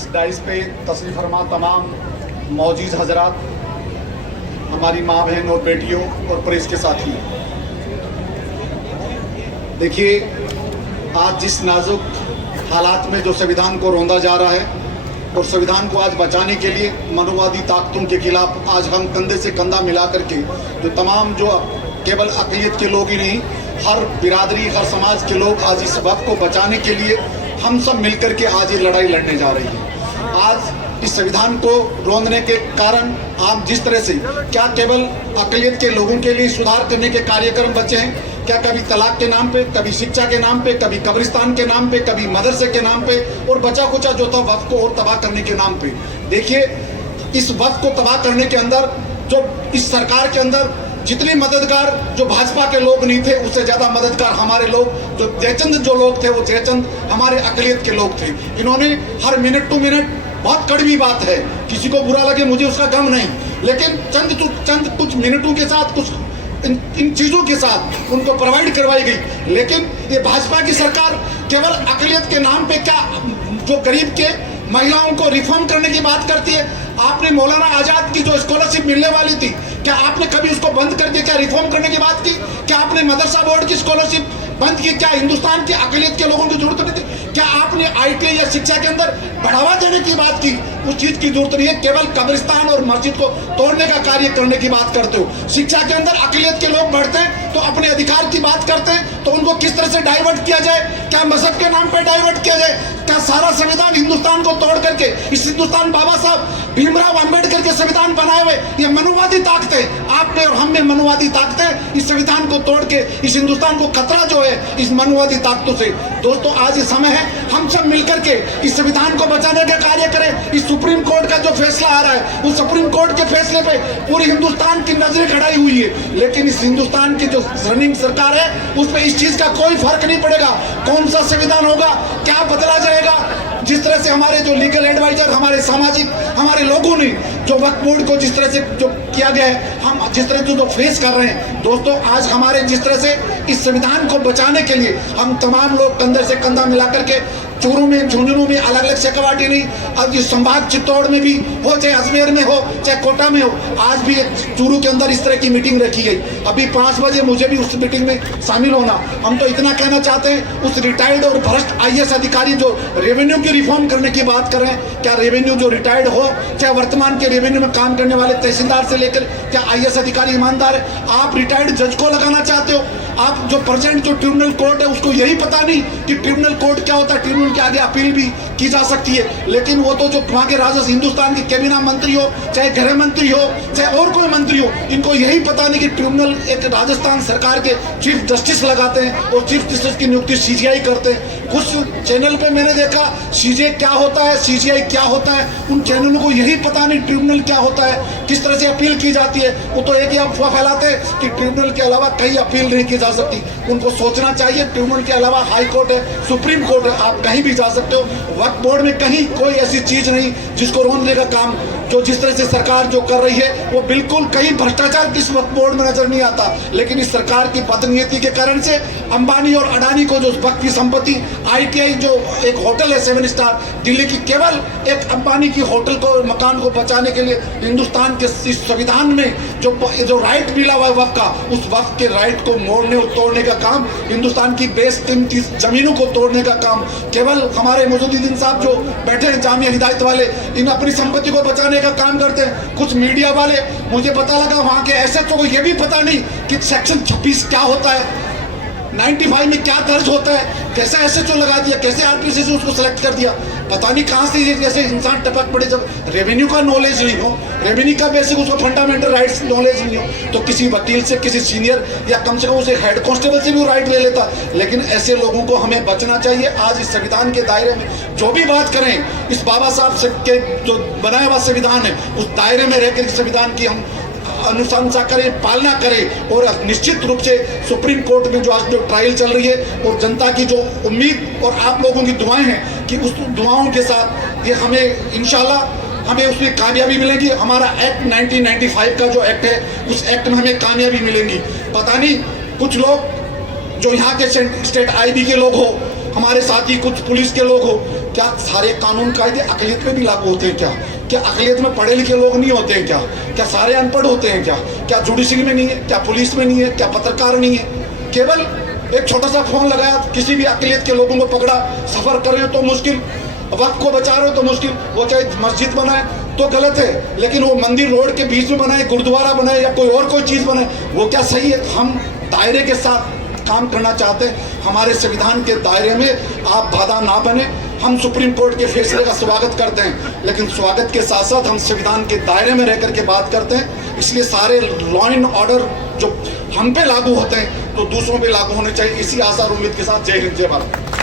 इस डाइस पे तशरीफ़ फरमा तमाम मौजूद हजरात, हमारी माँ बहन और बेटियों और प्रेस के साथी, देखिए आज जिस नाजुक हालात में जो संविधान को रौंदा जा रहा है और संविधान को आज बचाने के लिए मनुवादी ताकतों के खिलाफ आज हम कंधे से कंधा मिला करके जो तमाम जो केवल अक़लियत के लोग ही नहीं, हर बिरादरी हर समाज के लोग आज इस वक्त को बचाने के लिए हम सब मिलकर के आज ये लड़ाई लड़ने जा रही है। आज इस संविधान को रौंदने के कारण आप जिस तरह से क्या केवल अक़लियत के लोगों के लिए सुधार करने के कार्यक्रम बचे हैं, क्या कभी तलाक के नाम पे, कभी शिक्षा के नाम पे, कभी कब्रिस्तान के नाम पे, कभी मदरसे के नाम पे और बचा कुचा जो था वक्त को और तबाह करने के नाम पे। देखिए इस वक्त को तबाह करने के अंदर जो इस सरकार के अंदर जितने मददगार जो भाजपा के लोग नहीं थे, उससे ज्यादा मददगार हमारे लोग जो जयचंद जो लोग थे, वो जयचंद हमारे अक़लियत के लोग थे। इन्होंने हर मिनट टू मिनट, बहुत कड़वी बात है, किसी को बुरा लगे मुझे उसका गम नहीं, लेकिन चंद कुछ मिनटों के साथ कुछ इन चीजों के साथ उनको प्रोवाइड करवाई गई। लेकिन ये भाजपा की सरकार केवल अक़लियत के नाम पे क्या जो गरीब के महिलाओं को रिफॉर्म करने की बात करती है। आपने मौलाना आजाद की जो स्कॉलरशिप मिलने वाली थी, क्या आपने कभी उसको बंद करके क्या रिफॉर्म करने की बात की? क्या आपने मदरसा बोर्ड की स्कॉलरशिप बंद की? क्या हिंदुस्तान के अक़लियत के लोगों की जरूरत नहीं थी? क्या आपने ITI या शिक्षा के अंदर बढ़ावा देने की बात की? उस चीज की जरूरत नहीं है, केवल कब्रिस्तान और मस्जिद को तोड़ने का कार्य करने की बात करते हो। शिक्षा के अंदर अक़लियत के लोग बढ़ते हैं तो अपने अधिकार की बात करते हैं, तो उनको किस तरह से डाइवर्ट किया जाए? क्या मजहब के नाम पर डाइवर्ट किया जाए? क्या सारा संविधान हिंदुस्तान को तोड़ करके इस हिंदुस्तान बाबा साहब भीमराव अंबेडकर के संविधान बनाए हुए ये मनुवादी ताकतें, आप में और हम में मनुवादी ताकतें इस संविधान को तोड़ के इस हिंदुस्तान को खतरा जो है इस मनुवादी ताकतों से। दोस्तों आज ये समय है हम सब मिलकर के इस संविधान को बचाने का कार्य करें। इस सुप्रीम कोर्ट का जो फैसला आ रहा है, उस सुप्रीम कोर्ट के फैसले पे पूरी हिंदुस्तान की नजरें खड़ाई हुई है, लेकिन इस हिंदुस्तान की जो रनिंग सरकार है उस पर इस चीज का कोई फर्क नहीं पड़ेगा। कौन सा संविधान होगा, क्या बदला जाएगा? जिस तरह से हमारे जो लीगल एडवाइजर, हमारे सामाजिक, हमारे लोगों ने जो वक्फ बोर्ड को जिस तरह से जो किया गया है, हम जिस तरह से जो फेस कर रहे हैं, दोस्तों आज हमारे जिस तरह से इस संविधान को बचाने के लिए हम तमाम लोग कंधे से कंधा मिलाकर के चूरू में झुंझुनू में अलग अलग शेखावाटी नहीं, अब ये संभाग चित्तौड़ में भी हो, चाहे अजमेर में हो, चाहे कोटा में हो, आज भी चूरू के अंदर इस तरह की मीटिंग रखी गई। अभी 5 बजे मुझे भी उस मीटिंग में शामिल होना। हम तो इतना कहना चाहते हैं, उस रिटायर्ड और भ्रष्ट IAS अधिकारी जो रेवेन्यू की रिफॉर्म करने की बात कर रहे हैं, क्या रेवेन्यू जो रिटायर्ड हो, चाहे वर्तमान के रेवेन्यू में काम करने वाले तहसीलदार से लेकर क्या IAS अधिकारी ईमानदार है? आप रिटायर्ड जज को लगाना चाहते हो? आप जो प्रेजेंट जो ट्रिब्यूनल कोर्ट है उसको यही पता नहीं कि ट्रिब्यूनल कोर्ट क्या होता है, ट्रिब्यूनल के आगे अपील भी की जा सकती है। लेकिन वो तो जो वहाँ के राजस्व हिंदुस्तान के कैबिनेट मंत्री हो, चाहे गृह मंत्री हो, चाहे और कोई मंत्री हो, इनको यही पता नहीं कि ट्रिब्यूनल एक राजस्थान सरकार के चीफ जस्टिस लगाते हैं और चीफ जस्टिस की नियुक्ति CJI करते हैं। कुछ चैनल पे मैंने देखा CJ क्या होता है, CJI क्या होता है, उन चैनलों को यही पता नहीं ट्रिब्यूनल क्या होता है, किस तरह से अपील की जाती है। वो तो एक ही अफवाह फैलाते हैं कि ट्रिब्यूनल के अलावा कहीं अपील नहीं की जा सकती। उनको सोचना चाहिए ट्रिब्यूनल के अलावा हाई कोर्ट है, सुप्रीम कोर्ट है, आप कहीं भी जा सकते हो। वक्फ बोर्ड में कहीं कोई ऐसी चीज नहीं जिसको रोकने का काम जो जिस तरह से सरकार जो कर रही है, वो बिल्कुल कहीं भ्रष्टाचार इस वक्फ बोर्ड में नजर नहीं आता। लेकिन इस सरकार की बदनीयती के कारण से अंबानी और अडानी को जो वक्फ की संपत्ति, ITI जो एक होटल है 7 स्टार दिल्ली की, केवल एक अंबानी की होटल को मकान को बचाने के लिए हिंदुस्तान के इस संविधान में जो राइट मिला हुआ है वक्फ का, उस वक्फ के राइट को मोड़ने और तोड़ने का काम, हिंदुस्तान की बेशकीमती जमीनों को तोड़ने का काम केवल हमारे मौजूदुद्दीन साहब जो बैठे हैं जामिया हिदायत वाले, इन अपनी संपत्ति को बचाने का काम करते हैं। कुछ मीडिया वाले, मुझे पता लगा वहां के SHO को यह भी पता नहीं कि सेक्शन 26 क्या होता है, 95 में क्या दर्ज होता है, कैसे SHO लगा दिया, कैसे RPC से उसको सिलेक्ट कर दिया, पता नहीं कहां से ये जैसे इंसान टपक पड़े। जब रेवेन्यू का नॉलेज नहीं हो, रेवेन्यू का बेसिक उसको फंडामेंटल राइट्स नॉलेज नहीं हो, तो किसी वकील से, किसी सीनियर या कम से कम उसे हेड कांस्टेबल से भी राइट ले लेता। लेकिन ऐसे लोगों को हमें बचना चाहिए। आज इस संविधान के दायरे में जो भी बात करें, इस बाबा साहब के जो बनाया हुआ संविधान है उस दायरे में रहकर इस संविधान की हम अनुशंसा करें, पालना करें। और निश्चित रूप से सुप्रीम कोर्ट में जो आज जो ट्रायल चल रही है और जनता की जो उम्मीद और आप लोगों की दुआएं हैं कि उस दुआओं के साथ ये हमें इंशाल्लाह हमें उसमें कामयाबी मिलेगी। हमारा एक्ट 1995 का जो एक्ट है उस एक्ट में हमें कामयाबी मिलेगी। पता नहीं कुछ लोग जो यहाँ के स्टेट IB के लोग हो हमारे साथ ही कुछ पुलिस के लोग हो, क्या सारे कानून कायदे अकलियत में भी लागू होते हैं क्या? क्या अकलियत में पढ़े लिखे लोग नहीं होते हैं क्या? क्या सारे अनपढ़ होते हैं क्या? क्या जुडिशरी में नहीं है? क्या पुलिस में नहीं है? क्या पत्रकार नहीं है? केवल एक छोटा सा फोन लगाया, किसी भी अकलियत के लोगों को पकड़ा, सफर कर रहे हो तो मुश्किल, वक्त को बचा रहे हो तो मुश्किल। वो चाहे मस्जिद बनाए तो गलत है, लेकिन वो मंदिर रोड के बीच में बनाए, गुरुद्वारा बनाए या कोई चीज बनाए, वो क्या सही है? हम दायरे के साथ काम करना चाहते हैं, हमारे संविधान के दायरे में आप बाधा ना बने। हम सुप्रीम कोर्ट के फैसले का स्वागत करते हैं, लेकिन स्वागत के साथ साथ हम संविधान के दायरे में रह करके बात करते हैं। इसलिए सारे लॉ एंड ऑर्डर जो हम पे लागू होते हैं तो दूसरों पे लागू होने चाहिए। इसी आशा और उम्मीद के साथ जय हिंद, जय भारत।